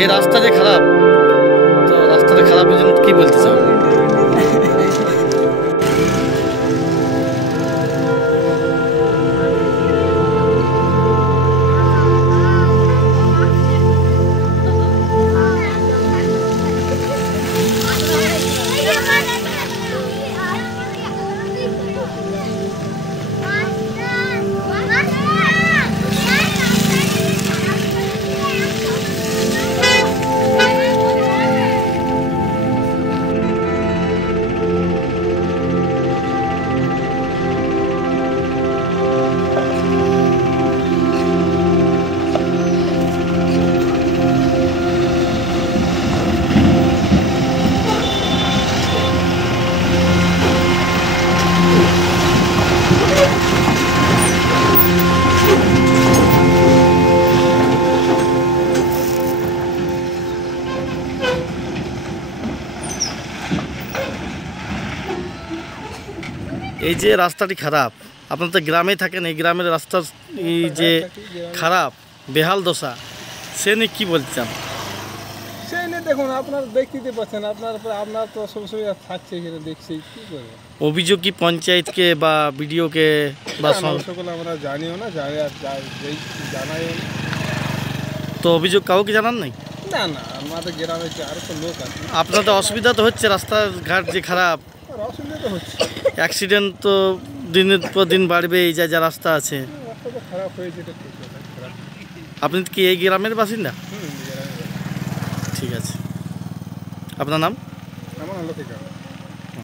এই রাস্তা যে খারাপ, তো রাস্তাটা খারাপের জন্য কি বলতে চাও? এই যে রাস্তাটি খারাপ, আপনার তো গ্রামে থাকেন, এই গ্রামের রাস্তা এই যে খারাপ বেহাল দশা, সে নিয়ে কী বলতে চান? সেই নিয়ে দেখুন, আপনার দেখতে পাচ্ছেন, আপনার তো সবসময় থাকছে এখানে, দেখছি কী করবে। অভিযোগ কি পঞ্চায়েতকে বা বিডিওকে বা সকলে আমরা জানিও না, জানাইও না। তো অভিযোগ কাউকে জানান নাই? না না, আমাদের গ্রামে আরও তো লোক আছে। আপনাদের অসুবিধা তো হচ্ছে, রাস্তাঘাট যে খারাপ, অসুবিধা তো হচ্ছে। অ্যাক্সিডেন্ট তো দিনের পর দিন বাড়বে, এই যা রাস্তা আছে। রাস্তা তো খারাপ হয়েছে, এটা ঠিক আছে, খারাপ। আপনি কি এই গ্রামের বাসিন্দা? গ্রামে। ঠিক আছে, আপনার নাম? আমার লক্ষ্মী গ্রাম।